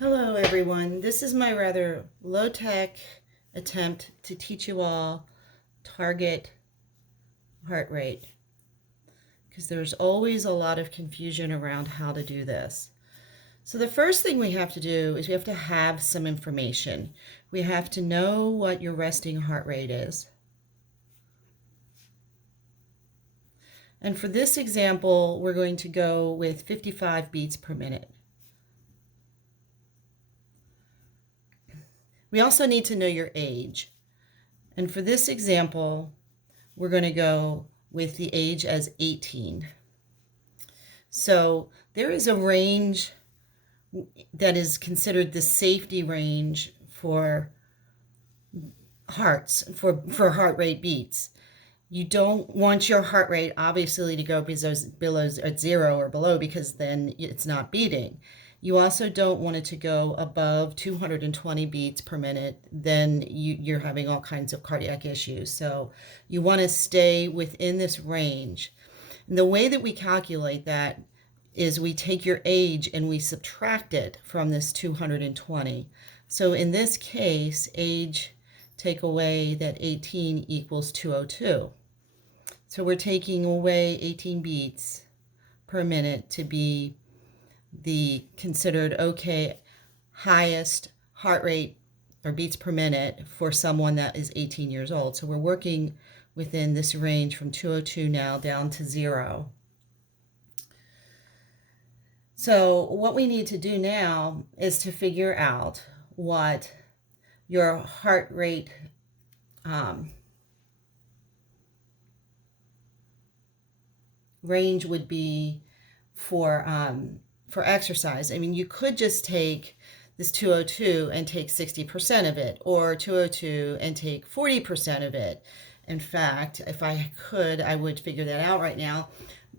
Hello everyone, this is my rather low-tech attempt to teach you all target heart rate, because there's always a lot of confusion around how to do this. So the first thing we have to do is we have to have some information. We have to know what your resting heart rate is. And for this example, we're going to go with 55 beats per minute. We also need to know your age. And for this example, we're going to go with the age as 18. So there is a range that is considered the safety range for for heart rate beats. You don't want your heart rate obviously to go below at 0 or below, because then it's not beating. You also don't want it to go above 220 beats per minute. Then you're having all kinds of cardiac issues. So you want to stay within this range. And the way that we calculate that is we take your age and we subtract it from this 220. So in this case, age take away that 18 equals 202. So we're taking away 18 beats per minute to be the considered okay highest heart rate or beats per minute for someone that is 18 years old. So we're working within this range from 202 now down to 0. So what we need to do now is to figure out what your heart rate range would be for exercise. I mean, you could just take this 202 and take 60% of it, or 202 and take 40% of it. In fact, if I could, I would figure that out right now.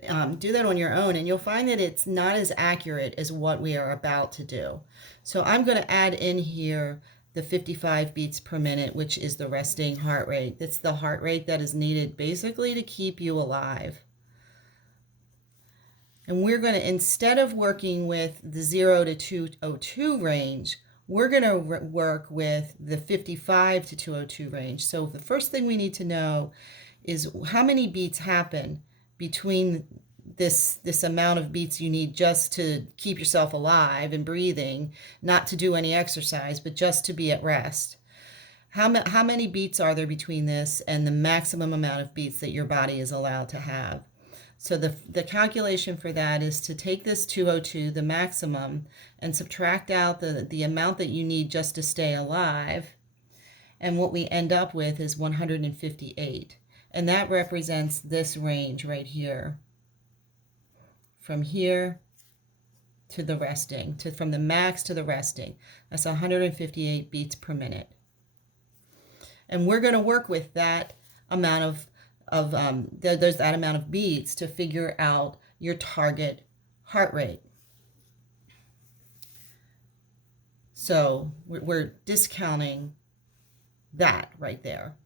Do that on your own, and you'll find that it's not as accurate as what we are about to do. So I'm going to add in here the 55 beats per minute, which is the resting heart rate. That's the heart rate that is needed basically to keep you alive. And we're going to, instead of working with the 0 to 202 range, we're going to work with the 55 to 202 range. So the first thing we need to know is how many beats happen between this amount of beats you need just to keep yourself alive and breathing, not to do any exercise, but just to be at rest. How many beats are there between this and the maximum amount of beats that your body is allowed to have? So the calculation for that is to take this 202, the maximum, and subtract out the amount that you need just to stay alive. And what we end up with is 158. And that represents this range right here. From here to the resting, from the max to the resting. That's 158 beats per minute. And we're going to work with that amount of there's that amount of beats to figure out your target heart rate. So we're discounting that right there.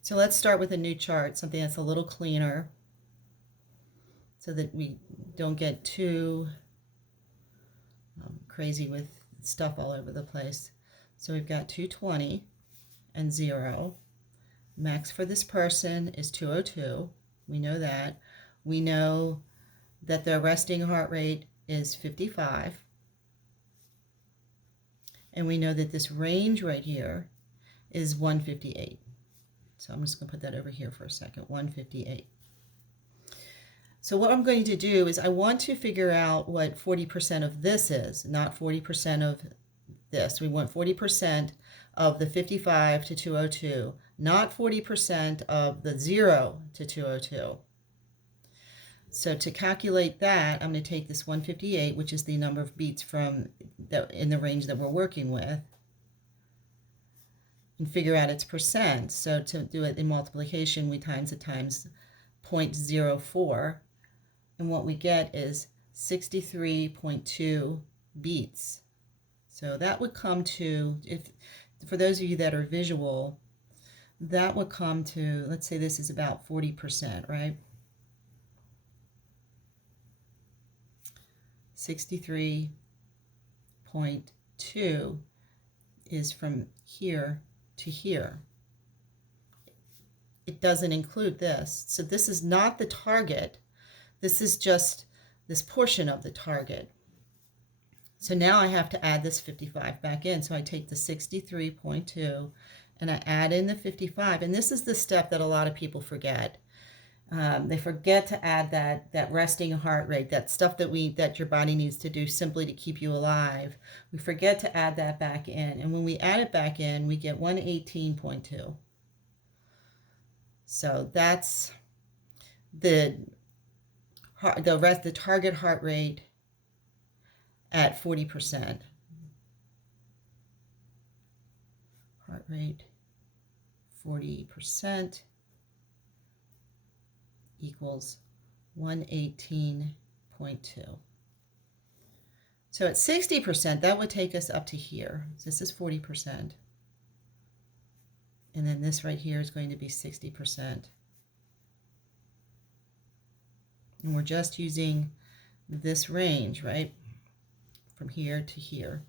So let's start with a new chart, something that's a little cleaner, so that we don't get too crazy with stuff all over the place. So we've got 220 and 0. Max for this person is 202. We know that. We know that the resting heart rate is 55. And we know that this range right here is 158. So I'm just going to put that over here for a second, 158. So what I'm going to do is I want to figure out what 40% of this is, not 40% of this. We want 40% of the 55 to 202, not 40% of the 0 to 202. So to calculate that, I'm going to take this 158, which is the number of beats in the range that we're working with, and figure out its percent. So to do it in multiplication, we times it times 0.04, and what we get is 63.2 beats. So that would come to, for those of you that are visual, that would come to, let's say this is about 40%, right? 63 63.2 is from here to here. It doesn't include this. So this is not the target. This is just this portion of the target. So now I have to add this 55 back in. So I take the 63.2 and I add in the 55. And this is the step that a lot of people forget. They forget to add that resting heart rate, that stuff that your body needs to do simply to keep you alive. We forget to add that back in. And when we add it back in, we get 118.2. So that's the target heart rate at 40%. Heart rate 40% equals 118.2. So at 60%, that would take us up to here. So this is 40%. And then this right here is going to be 60%. And we're just using this range, right? From here to here.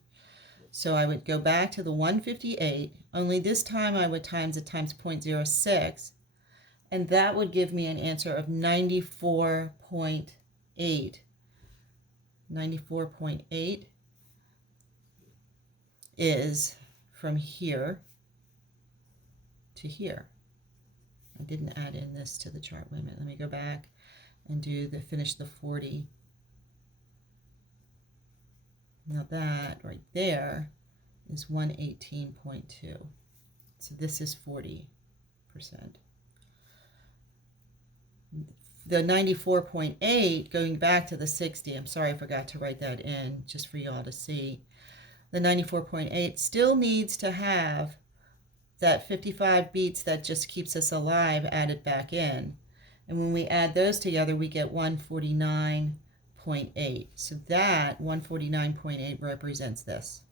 So I would go back to the 158, only this time I would times it times 0.06, and that would give me an answer of 94.8. 94.8 is from here to here. I didn't add in this to the chart. Wait a minute, let me go back and finish the 40. Now that right there is 118.2. So this is 40%. The 94.8, going back to the 60, I'm sorry I forgot to write that in just for y'all to see. The 94.8 still needs to have that 55 beats that just keeps us alive added back in. And when we add those together, we get 149.8. So that 149.8 represents this.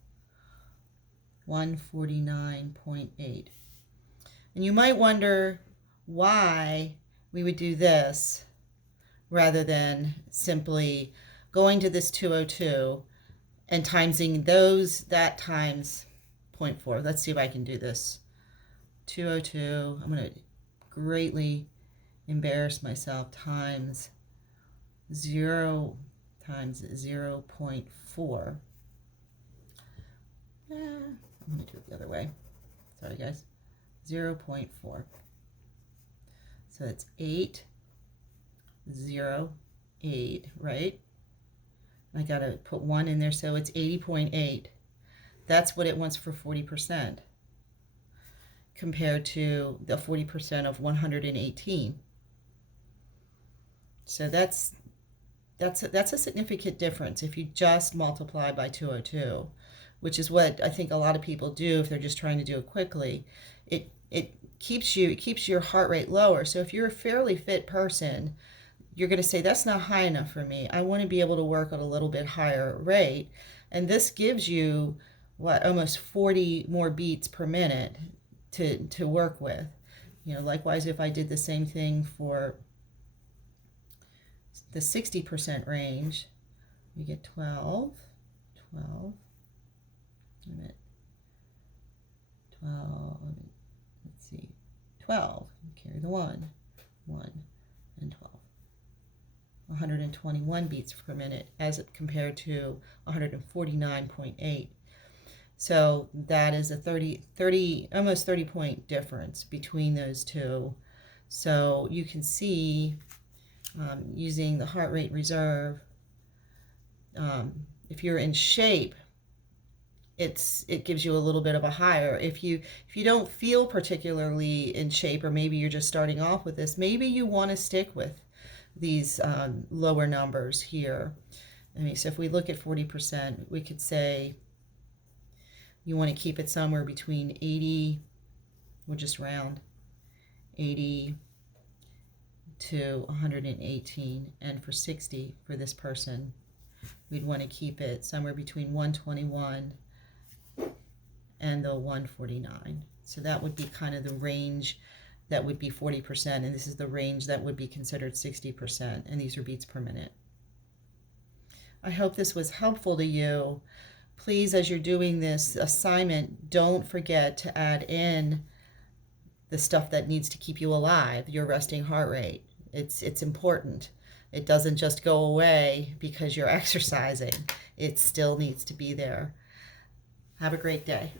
149.8. And you might wonder why we would do this rather than simply going to this 202 and timesing that times 0.4. Let's see if I can do this. 202, I'm going to greatly embarrass myself, times 0 times 0.4. I'm going to do it the other way. Sorry, guys. 0.4. So it's 808, right? I got to put 1 in there, so it's 80.8. That's what it wants for 40%, compared to the 40% of 118. So that's a significant difference if you just multiply by 202, which is what I think a lot of people do if they're just trying to do it quickly. It keeps your heart rate lower. So if you're a fairly fit person, you're going to say, that's not high enough for me. I want to be able to work at a little bit higher rate. And this gives you almost 40 more beats per minute to work with. Likewise, if I did the same thing for the 60% range, you get 12, wait a minute, 12, let's see, 12, carry the 1, and 12. 121 beats per minute as compared to 149.8. So that is a 30, almost 30 point difference between those two. So you can see, using the heart rate reserve, if you're in shape, it gives you a little bit of a higher. If you don't feel particularly in shape, or maybe you're just starting off with this, maybe you want to stick with these lower numbers here. So if we look at 40%, we could say you want to keep it somewhere between 80, we'll just round, 80 to 118. And for 60, for this person, we'd want to keep it somewhere between 121 and the 149. So that would be kind of the range that would be 40%, and this is the range that would be considered 60%, and these are beats per minute. I hope this was helpful to you please, as you're doing this assignment, don't forget to add in the stuff that needs to keep you alive, your resting heart rate. It's important. It doesn't just go away because you're exercising. It still needs to be there. Have a great day.